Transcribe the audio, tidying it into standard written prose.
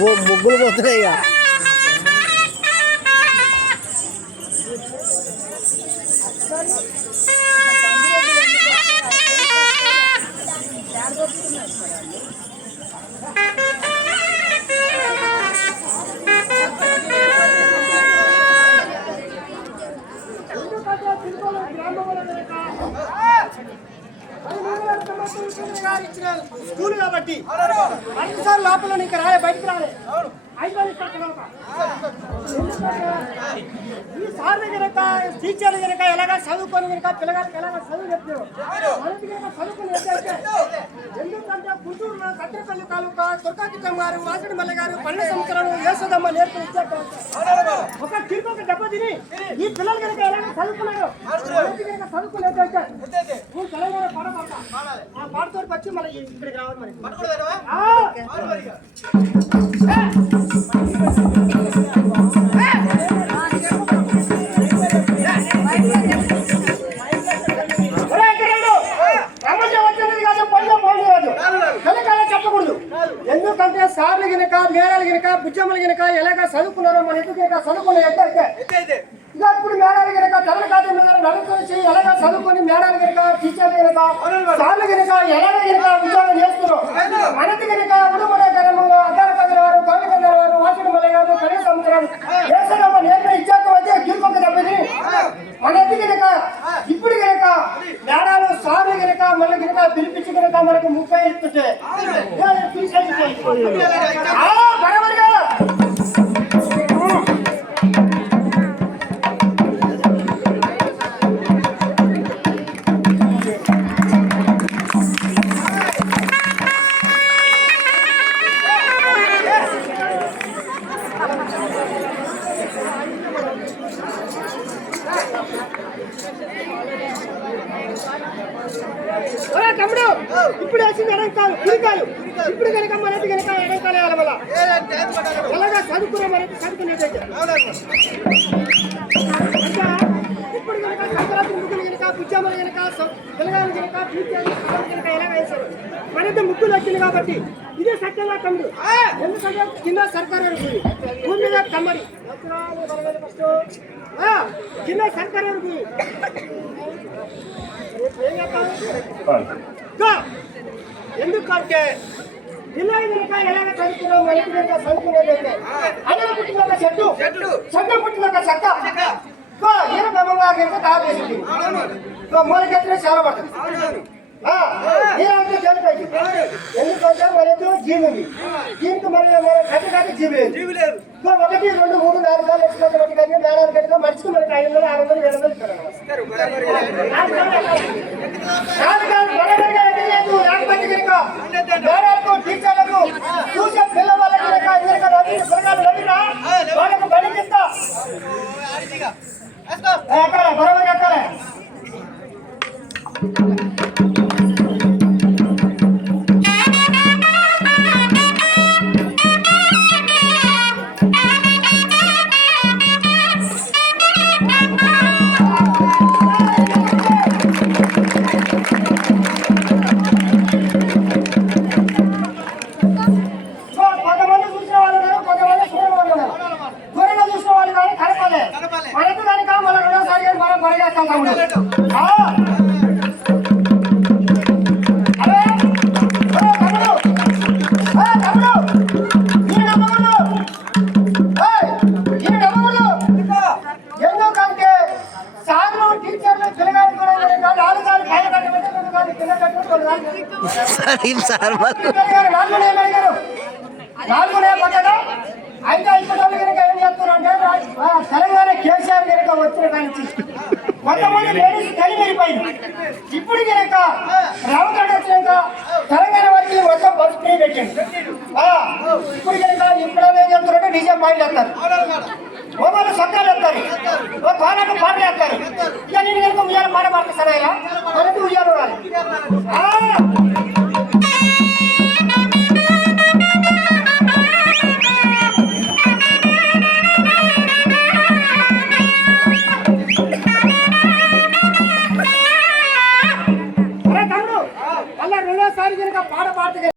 ముగ్గులు పోతున్నాయి ఇక. స్కూల్ కాబట్టి అన్నిసార్లు లోపల నీకు రాలే, బయటకు రాలే. ఈ సార్ కనుక టీచర్లు కనుక ఎలాగా చదువుకొని కనుక పిల్లగారికి ఎలాగా చదువు చెప్పారు మనకి కనుక చదువుకుని ఎందుకంటే గుంటూరులో కట్టెపల్లి తాలూకా దుర్గాకితం గారు, వాసడి మల్ల గారు, 12 సంవత్సరాలు యేసోదమ్మ నేర్పి ఒక తిరుపతి దెబ్బ తిని ఈ పిల్లలు కనుక ఎలాగ చదువుకున్నారు మనకి కనుక చదువుకునేదైతే నువ్వు తెలంగాణ పాట పాడతా. ఆ పాటతో వచ్చి మళ్ళీ ఇక్కడికి రావాలి. మరి ఎందుకంటే సార్లు గినక మేళాలు గినక బుజ్జమ్మలు గినక ఎలాగ చదువుకున్నారో మన ఎందుకు చదువుకునే ఇక ఇప్పుడు మేళాలు గినక తెల్లకాటి మీద నడుచుకొని చేయి ఎలాగ చదువుకొని మేళాలు గినక టీచర్లు గినక సార్లు గినక ఎలాగ గినక ఉద్యోగం చేస్తున్నారు మనది గినక ఉడుమల గ్రామంలో అద్దాల కదల వారు, గౌలి కదల వారు, వాసుడు మల్ల గారు, 12 సంవత్సరాలు యేసోదమ్మ నేర్పిన ఇచ్చాక వచ్చే గిరికొక దెబ్బని మనది గినక ఇప్పుడు గినక మేడాలు సార్లు గినక మళ్ళీ గినక పిలిపించి గినక మనకు 30 ఇస్తుంటే బరాబర్గా తమ్ముడు ఇప్పుడు వేసింది ఎడంకాలు తిరిగాలు. ఇప్పుడు కనుక మనది కనుక ఎడంకాలు వేయాలి. మళ్ళా ఎలాగా చదువుకున్నా మనకి చదువుకునేదైతే ఇప్పుడు కనుక సంక్రాంతి ముగ్గులు కనుక బుజ్జమ్మలు కనుక పిల్లగాలు కనుక టీచర్లు కనుక ఎలాగ వేశారు మనది ముగ్గులు వచ్చింది కాబట్టి ఇదే సత్యంగా తమ్ముడు. ఎందుకంటే కింద సర్కారు భూమి మీద కమ్మడి కింద సర్కారు ఎందుకంటే పిల్లలు కనుక ఎలాగ చదువుకున్నాం మనకి కనుక చదువుకునేదైతే అడవి పుట్టిన ఒక చెట్టు, చెట్టు పుట్టిన ఒక చెక్క ఈయన బ్రహ్మంగా కనుక తయారు చేసింది మూలకెత్తిన చాలా పడుతుంది. ఎందుకంటే మరి జీవి దీనికి మరి కట్టి జీవి లేదు. 1, 2, 3, 4 సార్లు వచ్చినటువంటి కానీ మేడాలు కనుక మనిషికి మనకి 500, 600, 700 మేడాలకు టీచర్లకు చూసే పిల్లవాళ్ళ వాళ్ళకు బడి కింద బరోబర్ ఎక్కాలి. ఎందుకంటే సార్లు టీచర్లు పిల్లగాలు అయితే ఇప్పటి కనుక ఏం చెప్తున్నారంటే తెలంగాణ కేసీఆర్ కనుక వచ్చిన కానీ కొంతమంది లేడీస్ కలిగిపోయింది. ఇప్పుడు కనుక రామచంద్ర వచ్చినాక తెలంగాణ వారికి మొత్తం బస్సు ఫ్రీ పెట్టింది. ఇప్పుడు కనుక ఇప్పుడు ఏం చెప్తున్నారంటే డీజే పాయింట్లు వేస్తారు, మొబైల్ సొక్కాలు వేస్తారు, పాలకు పాటలు వేస్తారు. ఇక నేను కనుక ఉయ్యాల పాట పాడుతున్నాయా మనకి ఉయ్యాలు రాలి.